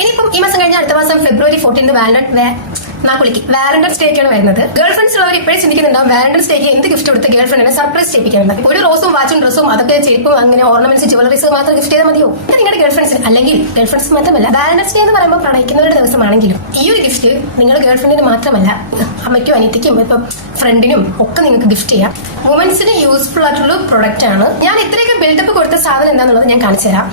ഇനിയിപ്പം ഈ മാസം കഴിഞ്ഞ അടുത്ത മാസം ഫെബ്രുവരി 14 വാലന്റൈൻസ് ഡേ ഒക്കെയാണ് വരുന്നത്. ഗേൾ ഫ്രണ്ട്സ് ഉള്ളവർ ഇപ്പോഴും ചിന്തിക്കുന്നുണ്ടാവും വാലന്റൈൻസ് ഡേക്ക് എന്ത് ഗിഫ്റ്റ് കൊടുത്ത് ഗേൾ ഫ്രണ്ടിനെ സർപ്രൈസ് ചെയ്യിപ്പിക്കുന്നത്. ഒരു റോസും വാച്ചും ഡ്രസ്സും അതൊക്കെ ചെരുപ്പും അങ്ങനെ ഓർണമെന്റ്സ് ജ്വല്ലറീസ് മാത്രം ഗിഫ്റ്റ് ചെയ്താൽ മതിയോ? ഇത് നിങ്ങളുടെ ഗേൾ ഫ്രണ്ട്സിന് അല്ലെങ്കിൽ ഗേൾ ഫ്രണ്ട്സ് മാത്രമല്ല വാലന്റൈൻസ് ഡേ എന്ന് പറയുമ്പോൾ പ്രണയിക്കുന്നവരുടെ ദിവസമാണെങ്കിലും ഈ ഒരു ഗിഫ്റ്റ് നിങ്ങൾ ഗേൾ ഫ്രണ്ടിന് മാത്രമല്ല അമ്മയ്ക്കും അനിയത്തിക്കും ഇപ്പം ഫ്രണ്ടിനും ഒക്കെ നിങ്ങൾക്ക് ഗിഫ്റ്റ് ചെയ്യാം. വുമൻസിന് യൂസ്ഫുൾ ആയിട്ടുള്ള പ്രൊഡക്റ്റ് ആണ്. ഞാൻ ഇത്രയൊക്കെ ബിൽഡപ്പ് കൊടുത്ത സാധനം എന്താണെന്നുള്ളത് ഞാൻ കാണിച്ചു തരാം.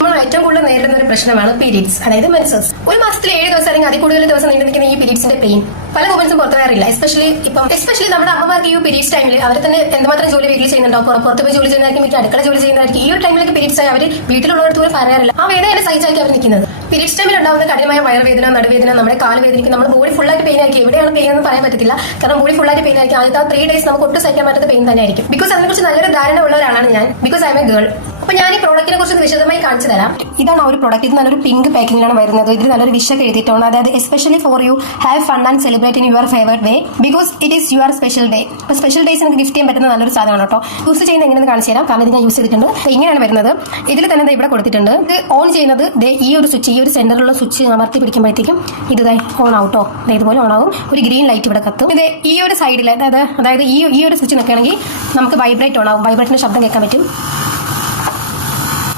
നമ്മൾ ഏറ്റവും കൂടുതൽ നേരിടുന്ന ഒരു പ്രശ്നമാണ് പീരീഡ്സ്, അതായത് മെൻസസ്. ഒരു മാസത്തിൽ 7 ദിവസം അല്ലെങ്കിൽ അതിൽ കൂടുതൽ ദിവസം നീണ്ടു നിൽക്കുന്ന ഈ പീരീഡ്സിന്റെ പെയിൻ പല വുമൻസും പുറത്തു വരാറില്ല. എസ്പെഷ്യലി നമ്മുടെ അമ്മമാർക്ക് ഈ പീരീഡ്സ് ടൈമിൽ അവർ തന്നെ എന്തുമാത്രം ജോലി വീട്ടിൽ ചെയ്യുന്നുണ്ടാവും. പുറത്ത് പോയി ജോലി ചെയ്യുന്നതായിരിക്കും, വീട്ടിൽ അടുക്കള ജോലി ചെയ്യുന്നതായിരിക്കും. ഈ ഒരു ടൈമിലേക്ക് പീരീഡ്സ് ആയി അവർ വീട്ടിലുള്ളവർക്ക് പോലും പറയാറില്ല. ആ വേദന സഹിച്ചായിരിക്കും അവർ നിൽക്കുന്നത്. പീരീഡ്സ് ടൈമിൽ ഉണ്ടാകുന്ന കഠിനമായ വയറുവേദന, നടുവേദന, നമ്മുടെ കാല് വേദനിക്കും, നമ്മുടെ ബോഡി ഫുള്ളായിട്ട് പെയിൻ ആയിരിക്കും. എവിടെയാണ് പെയിൻ എന്ന് പറയാൻ പറ്റത്തില്ല, കാരണം ബോഡി ഫുള്ളായിട്ട് പെയിൻ ആയിരിക്കും. ആദ്യത്തെ 3 days നമുക്ക് ഒട്ടും സഹിക്കാൻ പറ്റാത്ത പെയിൻ തന്നെ ആയിരിക്കും. ബിക്കോസ് അതിനെക്കുറിച്ച് നല്ലൊരു ധാരണ ഉള്ള ഒരാളാണ് ഞാൻ, because I M A girl. അപ്പൊ ഞാൻ ഈ പ്രോഡക്റ്റിനെ കുറിച്ച് വിശദമായി കാണിച്ചു തരാം. ഇതാണ് ആ ഒരു പ്രോഡക്റ്റ്. ഇത് നല്ലൊരു പിങ്ക് പാക്കിംഗിലാണ് വരുന്നത്. ഇതിൽ നല്ലൊരു വിഷൊക്കെ എഴുതിയിട്ടുണ്ട്, അതായത് especially for you have fun and celebrate in your favourite way because it is your special day. അപ്പൊ സ്പെഷ്യൽ ഡേയ്സ് നമുക്ക് ഗിഫ്റ്റ് ചെയ്യാൻ പറ്റുന്ന നല്ലൊരു സാധനമാണ് കേട്ടോ. യൂസ് ചെയ്യുന്നത് എങ്ങനെയെന്ന് കാണിച്ചു തരാം, കാരണം ഇത് ഞാൻ യൂസ് ചെയ്തിട്ടുണ്ട്. ഇങ്ങനെയാണ് വരുന്നത്. ഇതിൽ തന്നെ ഇവിടെ കൊടുത്തിട്ടുണ്ട്. ഇത് ഓൺ ചെയ്യുന്നത് ഈ ഒരു സ്വിച്ച്, ഈ ഒരു സെന്ററിലുള്ള സ്വിച്ച് അമർത്തി പിടിക്കുമ്പോഴത്തേക്കും ഇത് ഓൺ ആവട്ടോ. ഇതുപോലെ ഓൺ ആവും. ഒരു ഗ്രീൻ ലൈറ്റ് ഇവിടെ കത്തും. ഇത് ഈ ഒരു സൈഡിൽ അതായത് ഈ ഒരു സ്വിച്ച് നിൽക്കുകയാണെങ്കിൽ നമുക്ക് വൈബ്രേറ്റ് ഓൺ ആവും. വൈബ്രേറ്റിന്റെ ശബ്ദം കേൾക്കാൻ പറ്റും.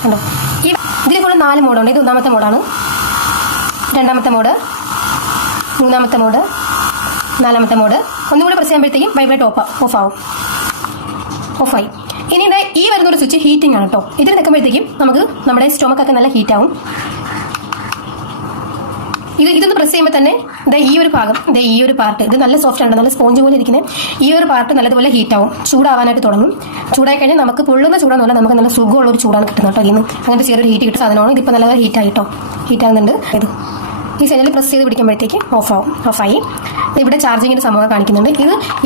കണ്ടോ? ഇതിൽ കൂടെ 4 മോഡുണ്ട്. ഇത് 1ാമത്തെ മോഡാണ്, 2ാമത്തെ മോഡ്, 3ാമത്തെ മോഡ്, 4ാമത്തെ മോഡ്. ഒന്നുകൂടെ പ്രസ് ചെയ്യുമ്പോഴത്തേക്കും വൈബ്രേറ്റ് ഓഫായി. ഇനി ഈ വരുന്നൊരു സ്വിച്ച് ഹീറ്റിംഗ് ആണ് കേട്ടോ. ഇതിൽ നിൽക്കുമ്പോഴത്തേക്കും നമുക്ക് നമ്മുടെ സ്റ്റൊമക്കൊക്കെ നല്ല ഹീറ്റ് ആവും. ഇതൊന്ന് പ്രസ് ചെയ്യുമ്പോൾ തന്നെ ഈ ഒരു ഭാഗം, ഈ ഒരു പാർട്ട്, ഇത് നല്ല സോഫ്റ്റ് ആണ്, നല്ല സ്പോഞ്ച് പോലെ ഇരിക്കുന്നത്. ഈ ഒരു പാർട്ട് നല്ലതുപോലെ ഹീറ്റ് ആവും, ചൂടാവാനായിട്ട് തുടങ്ങും. ചൂടായി കഴിഞ്ഞാൽ നമുക്ക് പൊള്ളുന്ന ചൂടാണെന്നല്ല, നമുക്ക് നല്ല സുഖമുള്ള ഒരു ചൂടാണ് കിട്ടുന്നത് കേട്ടോ. ഇന്ന് അങ്ങനത്തെ ചെറിയൊരു ഹീറ്റ് കിട്ടുന്ന സാധനമാണ്. ഇതിപ്പോൾ നല്ല ഹീറ്റ് ആകുന്നുണ്ട്. ഈ സെല്ലിൽ പ്രസ് ചെയ്ത് പിടിക്കുമ്പോഴത്തേക്ക് ഓഫായി. ഇവിടെ ചാർജിങ്ങിന്റെ സംഭവം കാണിക്കുന്നുണ്ട്.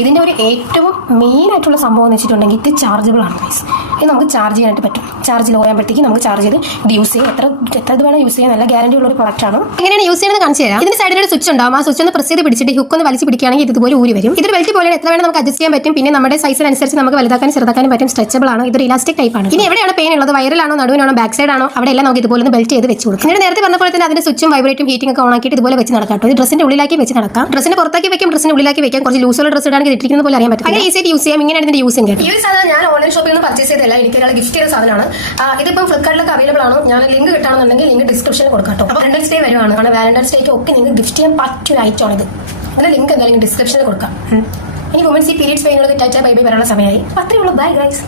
ഇതിന്റെ ഒരു ഏറ്റവും മെയിൻ ആയിട്ടുള്ള സംഭവം എന്ന് വെച്ചിട്ടുണ്ടെങ്കിൽ ഇത് ചാർജബിൾ ആണ് ഗൈസ്. ഇത് നമുക്ക് ചാർജ് ചെയ്യാനായിട്ട് പറ്റും. ചാർജിൽ ഓരാകുമ്പോഴത്തേക്ക് നമുക്ക് ചാർജ് ചെയ്ത് ഇത് യൂസ് ചെയ്യാം. എത്ര ഇത് വേണം യൂസ് ചെയ്യാൻ, നല്ല ഗ്യാരണ്ടി ഉള്ള ഒരു പ്രൊഡക്റ്റ് ആണ്. എങ്ങനെയാണ് യൂസ് ചെയ്യുന്നത് കാണിച്ചു തരാം. ഇതിന്റെ സൈഡിൽ ഒരു സ്വിച്ച് ഉണ്ടാവും. ആ സ്വിച്ച് ഒന്ന് പ്രസ് ചെയ്ത് പിടിച്ചിട്ട് ഹുക്ക് ഒന്ന് വലിച്ച് പിടിക്കുകയാണെങ്കിൽ ഇതുപോലെ ഊരി വരും. ഇതൊരു ബെൽറ്റ് പോലെ എത്ര വേണം നമുക്ക് അഡ്ജസ്റ്റ് ചെയ്യാൻ പറ്റും. പിന്നെ നമ്മുടെ സൈസിനനുസരിച്ച് നമുക്ക് വലുതാക്കാനും ചെറുതാക്കാനും പറ്റും. സ്ട്രെച്ചബിൾ ആണ്. ഇതൊരു ഇലാസ്റ്റിക് ടൈപ്പ് ആണ്. ഇനി എവിടെയാണ് പെയിൻ ഉള്ളത്, വയറിലാണോ, നടുവിനാണോ, ബാക്ക് സൈഡ് ആണോ, അവിടെ എല്ലാം നമുക്ക് ഇതുപോലെ ഒന്ന് ബെൽറ്റ് ചെയ്ത് വെച്ച് കൊടുക്കും. നേരത്തെ പറഞ്ഞ പോലെ തന്നെ അതിന്റെ സ്വിച്ചും വൈബ്രേറ്റും ഹീറ്റിംഗ് ഒക്കെ ഓൺ ആക്കിയിട്ട് ഇതുപോലെ വെച്ച് നടക്കാം. ഇത് ഡ്രസ്സിന്റെ ഉള്ളിലാക്കി വെച്ച് നടക്കാം. ഡ്രസ്സിന് പുറത്താക്കി വെക്കാം, ഡ്രസ്സിന് ഉള്ളിലാക്കി വെക്കാം. കുറച്ച് ലൂസുള്ള ഡ്രസ്സ് ഇടാണെങ്കിൽ ഇട്ടിരിക്കുന്ന പോലെ അറിയാൻ പറ്റും. അങ്ങനെ ഈസിയായിട്ട് യൂസ് ചെയ്യാം. ഇങ്ങനെയാണ് ഇതിന്റെ യൂസിംഗ് കേട്ടോ. ഈ ഒരു സാധനം ഞാൻ ഓൺലൈൻ ഷോപ്പിൽ നിന്ന് പർച്ചേസ് ചെയ്തല്ല, എനിക്ക് ഒരാൾ ഗിഫ്റ്റ് ചെയ്ത സാധനമാണ്. ഇതിപ്പം ഫ്ലിപ്കാർട്ടിലൊക്കെ അവൈലബിൾ ആണ്. ഞാൻ ലിങ്ക് കിട്ടാണെന്നുണ്ടെങ്കിൽ ലിങ്ക് ഡിസ്ക്രിപ്ഷനിൽ കൊടുക്കാം കേട്ടോ. അപ്പോൾ വാലന്റൈൻസ് ഡേ വരുവാണ്, കാരണം വാലന്റൈൻസ് ഡേക്ക് ഒക്കെ നിങ്ങൾക്ക് ഗിഫ്റ്റ് ചെയ്യാൻ പറ്റിയ ഐറ്റം ആണ് ഇത്. അതിന്റെ ലിങ്ക് എന്തായാലും ഡിസ്ക്രിപ്ഷനിൽ കൊടുക്കാം. ഇനി വുമൻസ് ഈ പീരീഡ്സ് പെയിനുകൾ കിട്ടാച്ചാൽ ബൈ ബൈ വരാനുള്ള സമയമായി. അത്രയേ ഉള്ളൂ. Bye guys.